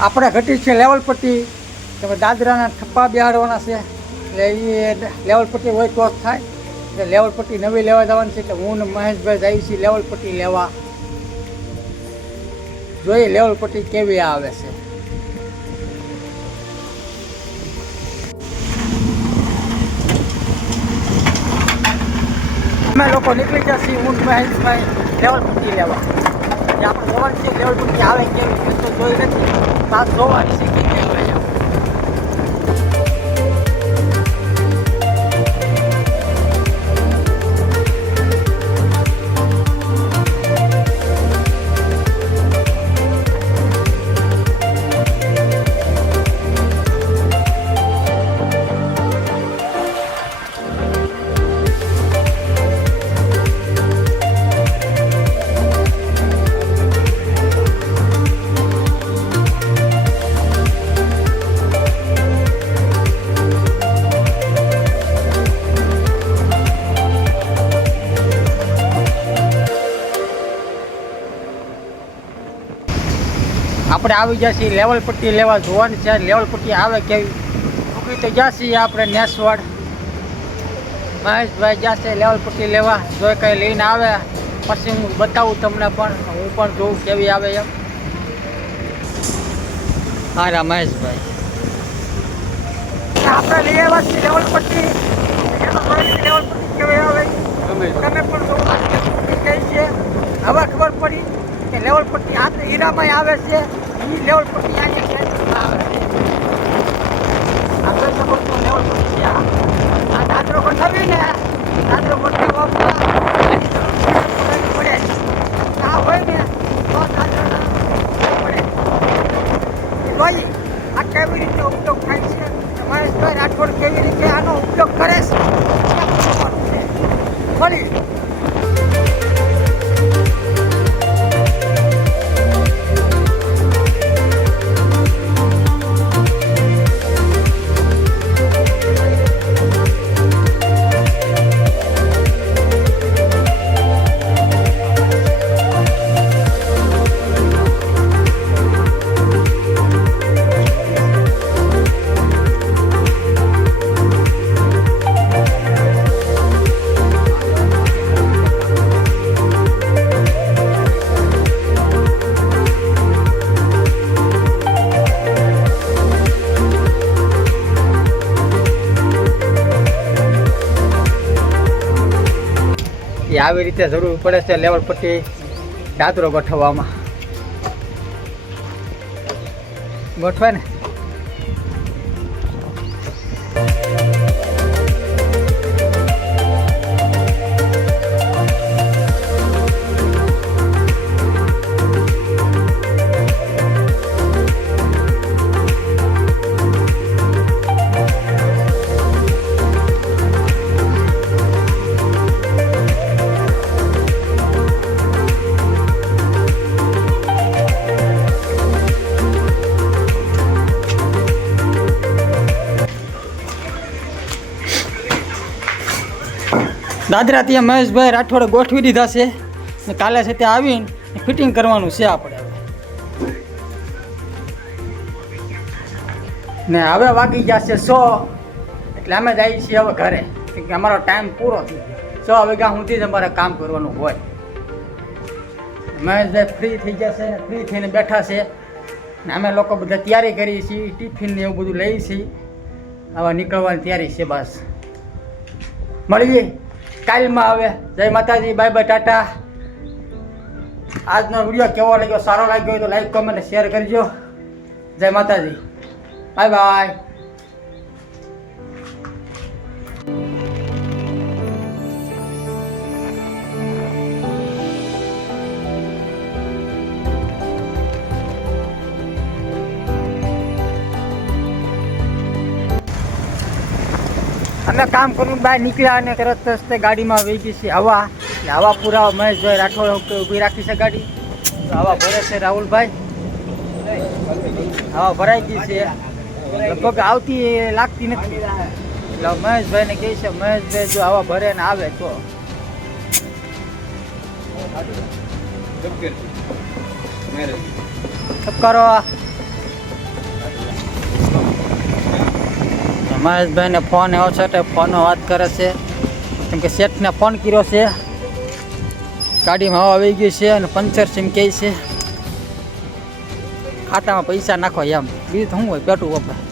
આપણે ઘટી છે લેવલ પટ્ટી, તમે દાદરાના થપ્પા બેહાડવાના છે એટલે એ લેવલ પટ્ટી હોય તો જ થાય. એટલે લેવલ પટ્ટી નવી લેવા જવાની છે. એટલે હું ને મહેશભાઈ જઈએ છીએ લેવલ પટ્ટી લેવા. જોઈએ લેવલ પટ્ટી કેવી આવે છે. અમે લોકો નીકળી ગયા છીએ હું મહેશભાઈ લેવલ પટ્ટી લેવા. આપણે જવાની છે લેવલ પટ્ટી આવે કેવી તો જોઈ નથી, પાસ જોવાની છે કે કેવી આવે. આપણે આવી ગયા છીએ લેવલ પટ્ટી લેવા. જોવાની છે લેવલ પટ્ટી આવે કેવી. ઉભી તો ગયા છીએ આપણે નેસવાડ. મહેશભાઈ ગયા છે લેવલ પટ્ટી લેવા. જો કંઈ લઈને આવે પછી હું બતાવું તમને, પણ હું પણ જોઉં કેવી આવે એમ. હારા મહેશભાઈ આપણે લઈ આવ્યા છીએ લેવલ પટ્ટી. લેવલ પટ્ટી કેવી આવે તમે પણ જોવું કઈ છે. હવે ખબર પડી કે લેવલ પટ્ટી આ તો હીરામાં આવે છે. એ લેવલ પટ્ટી અહીંયા આવે છે. આપણે તો લેવલ પટ્ટી આ દાદરો ગોઠવીને દાદરો ગોઠવવા પડે. આ હોય ને તો દાદરો પડે. ભાઈ આ કેવી રીતે ઉપયોગ થાય છે, મહેશભાઈ રાઠોડ કેવી રીતે આનો ઉપયોગ કરે છે મળી. આવી રીતે જરૂર પડે છે લેવલ પટ્ટી દાદરો ગોઠવવામાં. ગોઠવાય ને દાદરા ત્યાં મહેશભાઈ રાઠોડે ગોઠવી દીધા છે ને કાલે છે ત્યાં આવીને ફિટિંગ કરવાનું છે આપણે હવે. ને હવે વાગી જશે 100 એટલે અમે જઈએ છીએ હવે ઘરે, કે અમારો ટાઈમ પૂરો થઈ ગયો. 100 વાગ્યા સુધી જ અમારે કામ કરવાનું હોય. મહેશભાઈ ફ્રી થઈ જશે ને ફ્રી થઈને બેઠા છે ને અમે લોકો બધા તૈયારી કરીએ છીએ, ટિફિન ને એવું બધું લઈએ છીએ. હવે નીકળવાની તૈયારી છે. બસ મળીએ કાલમાં. આવે જય માતાજી, બાય બાય, ટાટા. આજનો વિડીયો કેવો લાગ્યો, સારો લાગ્યો હોય તો લાઈક કોમેન્ટ શેર કરજો. જય માતાજી, બાય બાય. અમે કામ કરીને બહાર નીકળ્યા અને તરત રસ્તે ગાડીમાં વહી ગઈ છે હવા. એટલે હવા પૂરા મહેશભાઈ રાઠોડ ઊભી રાખી છે ગાડી. હવા ભરે છે રાહુલભાઈ. હા ભરાઈ ગઈ છે લગભગ આવતી લાગતી નથી એટલે મહેશભાઈને કહે છે મહેશભાઈ જો આવા ભરે ને આવે તો કરો મહેશભાઈને ફોન એવો છે તે ફોનમાં વાત કરે છે કેમ કે શેઠને ફોન કર્યો છે ગાડીમાં હવા આવી ગઈ છે અને પંચર છે એમ કહે છે ખાતામાં પૈસા નાખો એમ બીજું શું હોય પેટું વપરાય